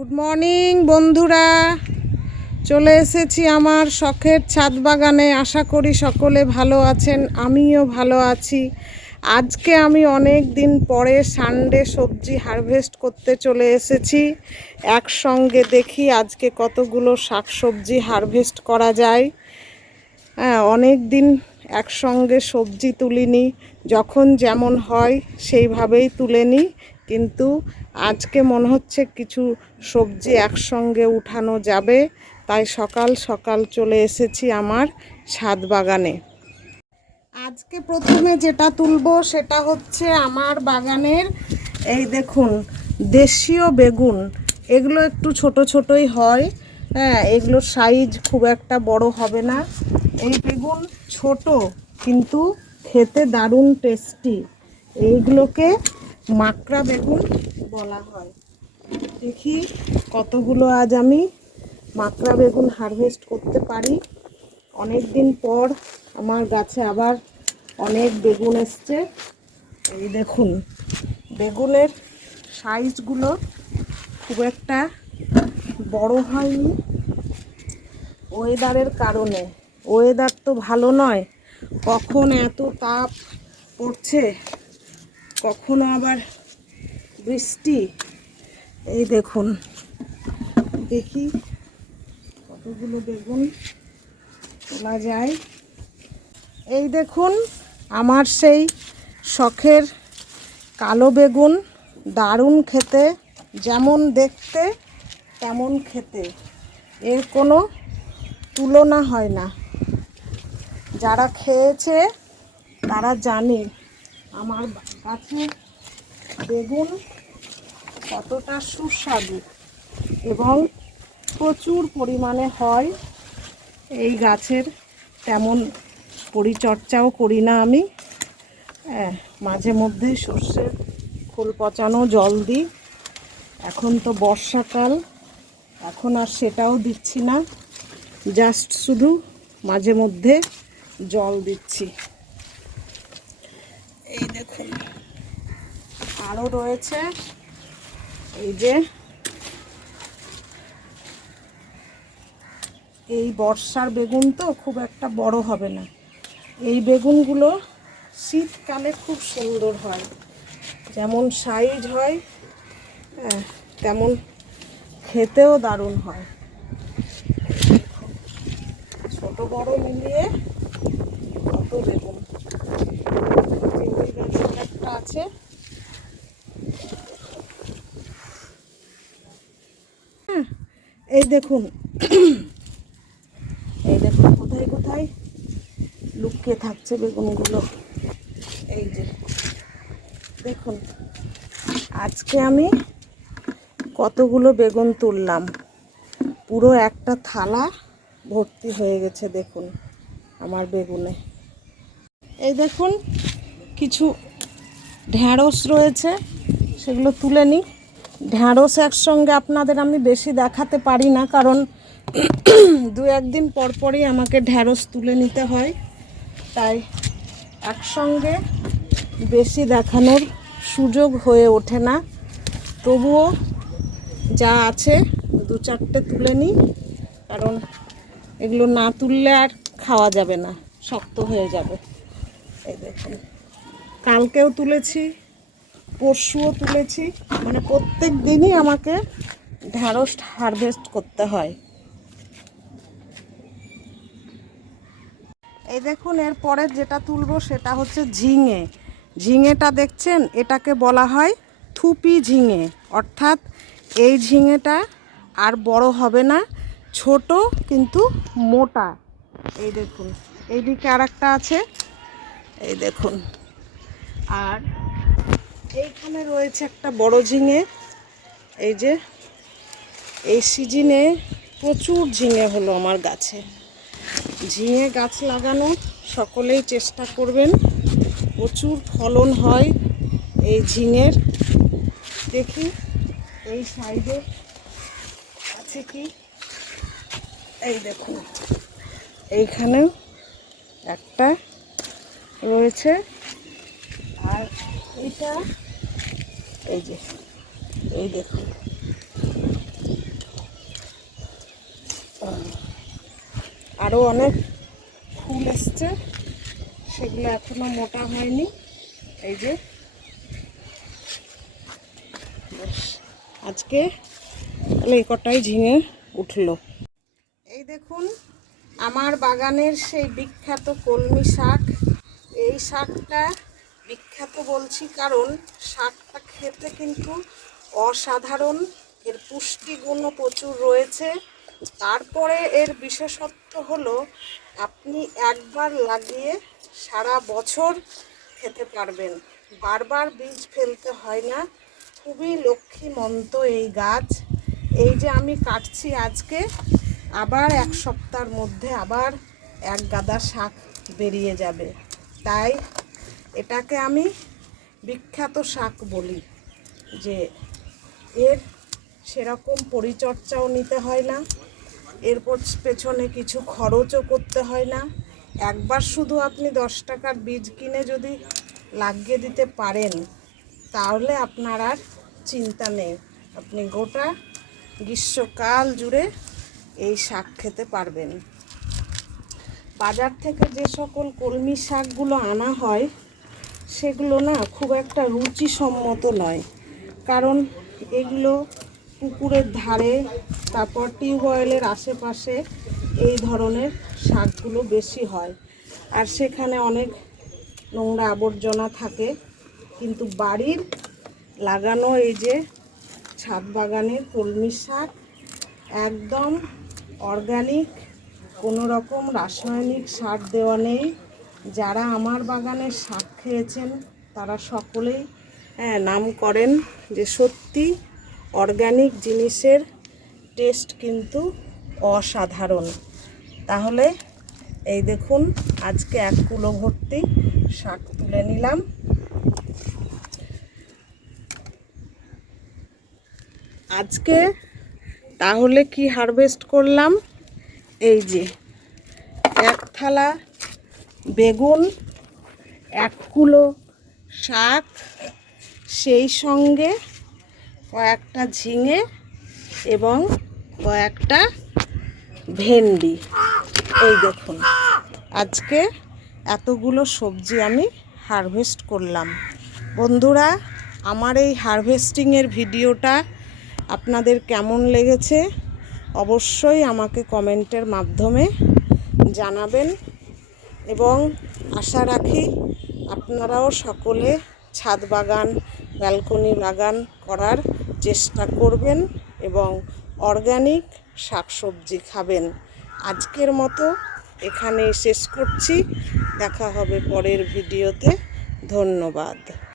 Good morning বন্ধুরা। চলে এসেছি আমার শখের ছাদ বাগানে। আশা করি সকলে ভালো আছেন, আমিও ভালো আছি। আজকে আমি অনেক দিন পরে সানডে সবজি হারভেস্ট করতে চলে এসেছি। একসঙ্গে দেখি আজকে কতগুলো শাক সবজি হারভেস্ট করা যায়। হ্যাঁ অনেক দিন একসঙ্গে সবজি তুলিনি। যখন যেমন হয়, সেইভাবেই তুলে নিই। কিন্তু আজকে মনে হচ্ছে কিছু সবজি একসঙ্গে উঠানো যাবে। তাই সকাল সকাল চলে এসেছি আমার ছাদ বাগানে। আজকে প্রথমে যেটা তুলব সেটা হচ্ছে আমার বাগানের এই দেখুন, দেশীয় বেগুন। এগুলো একটু ছোট ছোটই হয়। হ্যাঁ এগুলোর সাইজ খুব একটা বড় হবে না। এই বেগুন ছোট, কিন্তু খেতে দারুণ টেস্টি এইগুলোকে মাকড়া বেগুন বলা হয়। দেখি কতগুলো আজ আমি মাকড়া বেগুন হারভেস্ট করতে পারি। অনেক দিন পর আমার গাছে আবার অনেক বেগুন এসছে। এই দেখুন, বেগুনের সাইজগুলো খুব একটা বড় হয়নি। ওয়েদারের কারণে। ওয়েদার তো ভালো নয়, কখন এত তাপ পড়ছে? কখনো আবার বৃষ্টি? এই দেখুন, দেখি কতগুলো বেগুন তোলা যায়। এই দেখুন, আমার সেই শখের কালো বেগুন, দারুণ খেতে, যেমন দেখতে, তেমন খেতে। এর কোনো তুলনা হয় না। যারা খেয়েছে, তারা জানে। আমার কাছে বেগুন কতটা সুস্বাদু এবং প্রচুর পরিমাণে হয় এই গাছের তেমন পরিচর্যাও করি না আমি। হ্যাঁ, মাঝে মধ্যে সর্ষের ফুল পচানো জল দিই। এখন তো বর্ষাকাল এখন আর সেটাও দিচ্ছি না। জাস্ট শুধু মাঝে মধ্যে জল দিচ্ছি। দেখুন আরও রয়েছে। এই যে, এই বর্ষার বেগুন তো খুব একটা বড় হবে না। এই বেগুনগুলো শীতকালে খুব সুন্দর হয়। যেমন সাইজ হয় তেমন খেতেও দারুণ হয়। ছোট বড় মিলিয়ে কত বেগুন। আছে এই দেখুন। এই দেখুন, কোথায় কোথায়? লুকিয়ে থাকছে বেগুনগুলো। এই যে, দেখুন। আজকে আমি কতগুলো বেগুন তুললাম। পুরো একটা থালা ভর্তি হয়ে গেছে, দেখুন, আমার বেগুনে। এই দেখুন, কিছু ঢ্যাঁড়স রয়েছে, সেগুলো তুলে নিই। ঢ্যাঁড়স একসঙ্গে আপনাদের আমি বেশি দেখাতে পারি না, কারণ দু একদিন পর পরই আমাকে ঢ্যাঁড়স তুলে নিতে হয়। তাই একসঙ্গে বেশি দেখানোর সুযোগ হয়ে ওঠে না। তবুও যা আছে দু চারটে তুলে নিই, কারণ এগুলো না তুললে আর খাওয়া যাবে না, শক্ত হয়ে যাবে। এই দেখুন। কালকেও তুলেছি, পরশুও তুলেছি। মানে প্রত্যেক দিনই আমাকে ঢ্যাঁড়স হারভেস্ট করতে হয়। এই দেখুন এর পরে যেটা তুলবো সেটা হচ্ছে ঝিঙে। ঝিঙেটা দেখছেন, এটাকে বলা হয় থুপি ঝিঙে। অর্থাৎ এই ঝিঙেটা আর বড় হবে না, ছোট কিন্তু মোটা। এই দেখুন, এইদিকে আর একটা আছে। এই দেখুন। আর এইখানে রয়েছে একটা বড় ঝিঙে। এই যে, এই সিজনে প্রচুর ঝিঙে হলো আমার গাছে। ঝিঙে গাছ লাগানো সকলেই চেষ্টা করবেন। প্রচুর ফলন হয় এই ঝিঙের। দেখি, এই সাইডে আছে কি? এই দেখুন এইখানেও একটা রয়েছে আর এটা, এই যে, এই দেখুন। আরও অনেক ফুল এসছে, সেগুলো এখনও মোটা হয়নি। এই যে আজকে তাহলে এই কটাই ঝিঙে উঠল। এই দেখুন, আমার বাগানের সেই বিখ্যাত কলমি শাক। এই শাকটা বিখ্যাত বলছি কারণ শাকটা খেতে কিন্তু অসাধারণ। এর পুষ্টিগুণও প্রচুর রয়েছে। তারপরে এর বিশেষত্ব হলো, আপনি একবার লাগিয়ে সারা বছর খেতে পারবেন। বারবার বীজ ফেলতে হয় না। খুবই লক্ষ্মীমন্ত এই গাছ। এই যে আমি কাটছি আজকে, আবার এক সপ্তাহের মধ্যে আবার এক গাদা শাক বেরিয়ে যাবে। তাই এটাকে আমি বিখ্যাত শাক বলি, যে এর সেরকম পরিচর্যাও নিতে হয় না, এরপর পেছনে কিছু খরচও করতে হয় না। একবার শুধু আপনি দশ টাকার বীজ কিনে যদি লাগিয়ে দিতে পারেন, তাহলে আপনার আর চিন্তা নেই। আপনি গোটা গ্রীষ্মকাল জুড়ে এই শাক খেতে পারবেন। বাজার থেকে যে সকল কলমি শাকগুলো আনা হয় সেগুলো না খুব একটা রুচিসম্মত নয়। কারণ এগুলো পুকুরের ধারে, তারপর টিউবওয়েলের আশেপাশে এই ধরনের শাকগুলো বেশি হয়। আর সেখানে অনেক নোংরা আবর্জনা থাকে। কিন্তু বাড়ির লাগানো এই যে ছাদ বাগানের কলমি শাক একদম অর্গানিক কোনো রকম রাসায়নিক সার দেওয়া নেই। যারা আমার বাগানে শাক খেয়েছেন তারা সকলেই হ্যাঁ, নাম করেন যে সত্যি অর্গানিক জিনিসের টেস্ট কিন্তু অসাধারণ। তাহলে এই দেখুন আজকে এক কুলো ভর্তি শাক তুলে নিলাম। আজকে তাহলে কি হারভেস্ট করলাম? এই যে এক থালা বেগুন, এক কুলো শাক, সেই সঙ্গে কয়েকটা ঝিঙে এবং কয়েকটা ভেন্ডি। এই দেখুন, আজকে এতগুলো সবজি আমি হারভেস্ট করলাম। বন্ধুরা, আমার এই হারভেস্টিংয়ের ভিডিওটা আপনাদের কেমন লেগেছে অবশ্যই আমাকে কমেন্টের মাধ্যমে জানাবেন। এবং আশা রাখি আপনারাও সকলে ছাদ বাগান, ব্যালকনি বাগান করার চেষ্টা করবেন এবং অর্গানিক শাকসবজি খাবেন। আজকের মতো এখানেই শেষ করছি। দেখা হবে পরের ভিডিওতে। ধন্যবাদ।